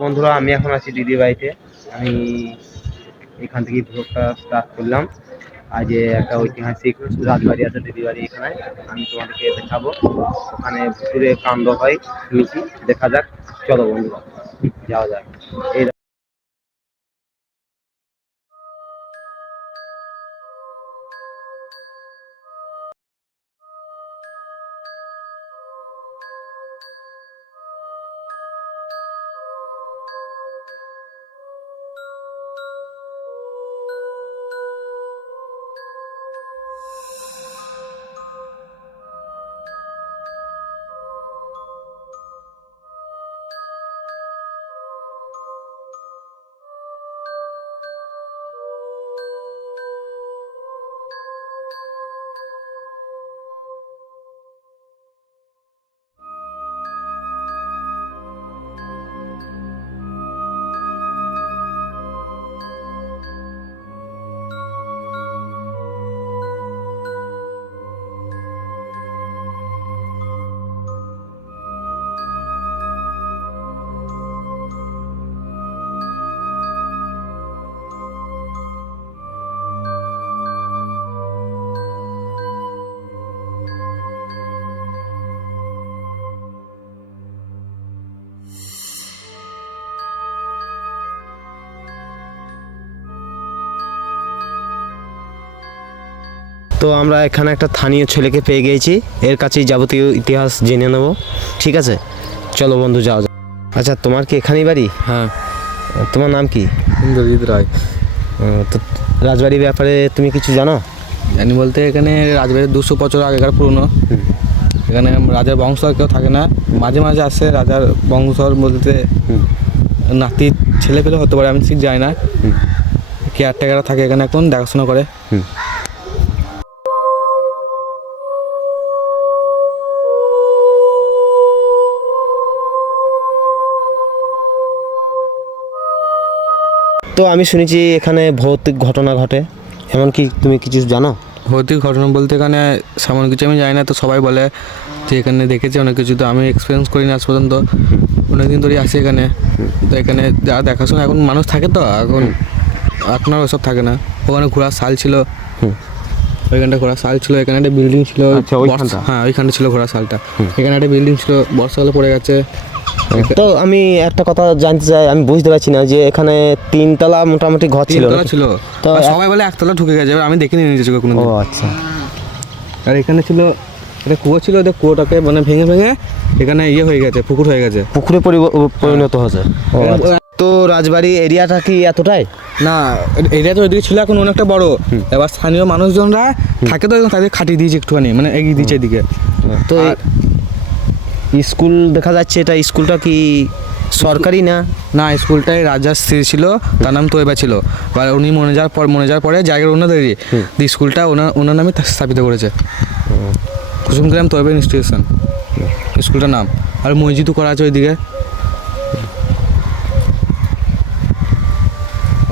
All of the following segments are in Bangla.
বন্ধুরা, আমি এখন আছি দিদি বাড়িতে। আমি এখান থেকে ব্লগটা স্টার্ট করলাম। আজ একটা ঐতিহাসিক রাজবাড়ি আছে দিদি বাড়ি এখানে। আমি তোমাদেরকে দেখাবো ওখানে ভুতুরে কাণ্ড হয় শুনেছি। দেখা যাক, চলো বন্ধুরা যাওয়া যাক। এই তো আমরা এখানে একটা স্থানীয় ছেলেকে পেয়ে গিয়েছি, এর কাছেই যাবতীয় ইতিহাস জেনে নেব। ঠিক আছে, চলো বন্ধু যাওয়া যাক। আচ্ছা, তোমার কি এখানেই বাড়ি? হ্যাঁ। তোমার নাম কি? ইন্দ্রজিৎ রায়। তো রাজবাড়ির ব্যাপারে তুমি কিছু জানো? জানি বলতে এখানে রাজবাড়ির 200 বছর আগেকার পুরনো। এখানে রাজার বংশধর কেউ থাকে না, মাঝে মাঝে আসে রাজার বংশধর বলতে নাতির ছেলে পেলে হতে পারে, আমি ঠিক জানি না। কেয়ারটেকাররা থাকে এখানে, এখন দেখাশোনা করে। তো আমি শুনেছি এখানে ভৌতিক ঘটনা ঘটে, এমন কি তুমি কিছু জানো? ভৌতিক ঘটনা বলতে এখানে সেমন কিছু আমি জানি না, তো সবাই বলে যে এখানে দেখেছে অনেক কিছু, তো আমি এক্সপিরিয়েন্স করিনি আজ পর্যন্ত। অনেকদিন ধরেই আসি এখানে। তো এখানে যারা দেখাশোনা এখন মানুষ থাকে, তো এখন আর ওসব থাকে না। ওখানে ঘোড়ার শাল ছিল, ওইখানটা ঘোড়ার শাল ছিল, এখানে একটা বিল্ডিং ছিল। হ্যাঁ, ওইখানটা ছিল ঘোড়ার শালটা। এখানে একটা বিল্ডিং ছিল, বর্ষাকালে পড়ে গেছে। তো আমি একটা কথা জানতে চাই, আমি বুঝতে পারছি না যে এখানে 3 তলা মোটামুটি ঘর ছিল। তো সবাই বলে একতলা ঢুকে গেছে, আমি দেখিনি নিজে কোনো। ও আচ্ছা। আর এখানে ছিল একটা কুয়ো ছিল, কুয়োটাকে মানে ভেঙে ভেঙে এখানে ইয়ে হয়ে গেছে, পুকুর হয়ে গেছে, পুকুরে পরিণত হয়েছে। তো রাজবাড়ি এরিয়াটা কি এতটাই? না, এরিয়া তো ওইদিকে ছিল, এখন অনেকটা বড়। এবার স্থানীয় মানুষজনরা থাকে, তো তাদের খাটিয়ে দিয়েছে একটুখানি, মানে এগিয়ে দিয়েছে এদিকে। তো স্কুল দেখা যাচ্ছে, এটা স্কুলটা কি সরকারি না? না, স্কুলটাই রাজার স্ত্রী ছিল, তার নাম তোয়েবা ছিল। এবার উনি মরে যাওয়ার পরে জায়গার ওনাদেরই স্কুলটা ওনার নামে স্থাপিত করেছে। কুসুমগ্রাম তোয়েবা ইনস্টিটিউশন স্কুলটার নাম। আর মসজিদও করা আছে ওইদিকে,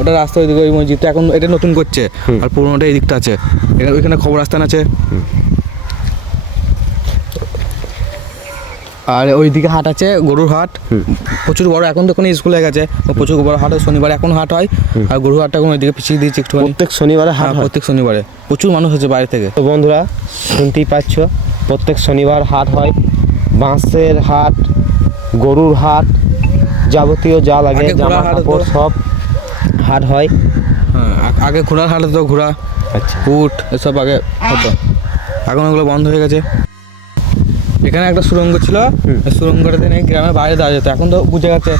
ওটা রাস্তা ওইদিকে। ওই মসজিদটা এখন এটা নতুন করছে, আর পুরোনোটা এই দিকটা আছে। ওইখানে খবরস্থান আছে। আর ওইদিকে হাট আছে, গরুর হাট, প্রচুর বড়। এখন তো কোনো স্কুল হয়ে গেছে, প্রচুর বড় হাট। শনিবারে এখন হাট হয়, আর গরুর হাটটা এখন ওইদিকে পিছিয়ে দিয়েছে একটু। প্রত্যেক শনিবারে হাট? প্রত্যেক শনিবারে প্রচুর মানুষ হচ্ছে বাইরে থেকে। তো বন্ধুরা শুনতেই পাচ্ছ, প্রত্যেক শনিবার হাট হয়। বাঁশের হাট, গরুর হাট, যাবতীয় যা লাগে জামা কাপড় সব হাট হয়। হ্যাঁ, আগে ঘোড়ার হাট হতো, ঘোড়া, আচ্ছা, উট এসব আগে হতো। এখন ওগুলো বন্ধ হয়ে গেছে। এখানে একটা সুড়ঙ্গ ছিল, সুড়ঙ্গটা দিয়ে গ্রামের বাইরে যাওয়া যেত, এখন তো বুঝে গেছে।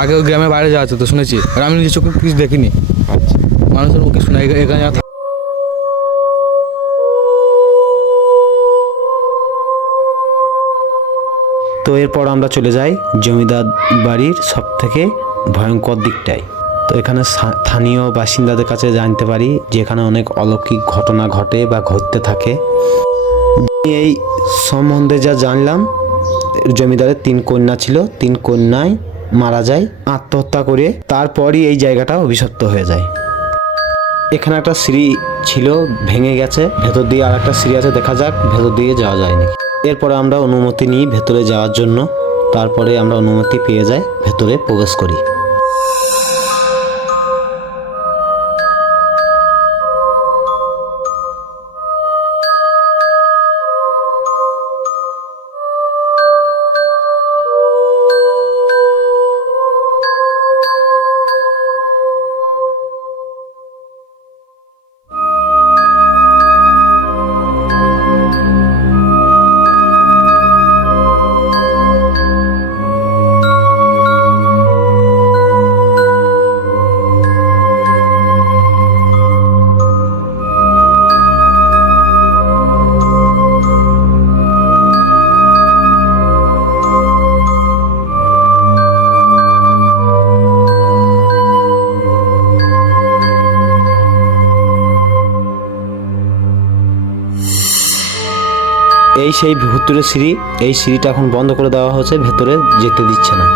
আগে ওই গ্রামের বাইরে যাওয়া যেত শুনেছি, আর আমি নিজে চোখে কিছু দেখিনি। আচ্ছা, মানুষের মুখে শুনে এখানে। তো এরপর আমরা চলে যাই জমিদার বাড়ির সব থেকে ভয়ঙ্কর দিকটায়। তো এখানে স্থানীয় বাসিন্দাদের কাছে জানতে পারি যে এখানে অনেক অলৌকিক ঘটনা ঘটে বা ঘটতে থাকে। এই সম্বন্ধে যা জানলাম, জমিদারের 3 কন্যা ছিল, 3 কন্যায় মারা যায় আত্মহত্যা করে। তারপরই এই জায়গাটা অভিশপ্ত হয়ে যায়। এখানে একটা সিঁড়ি ছিল, ভেঙে গেছে। ভেতর দিয়ে আর একটা সিঁড়ি আছে, দেখা যাক ভেতর দিয়ে যাওয়া যায় নাকি। এরপরে আমরা অনুমতি নিই ভেতরে যাওয়ার জন্য। তারপরে আমরা অনুমতি পেয়ে যাই, ভেতরে প্রবেশ করি। এই সেই ভেতরের সিঁড়ি, এই সিঁড়িটা এখন বন্ধ করে দেওয়া হয়েছে, ভেতরে যেতে দিচ্ছে না।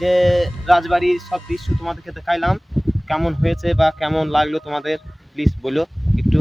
যে রাজবাড়ির সব দৃশ্য তোমাদেরকে দেখাইলাম, কেমন হয়েছে বা কেমন লাগলো তোমাদের প্লিজ বলো একটু।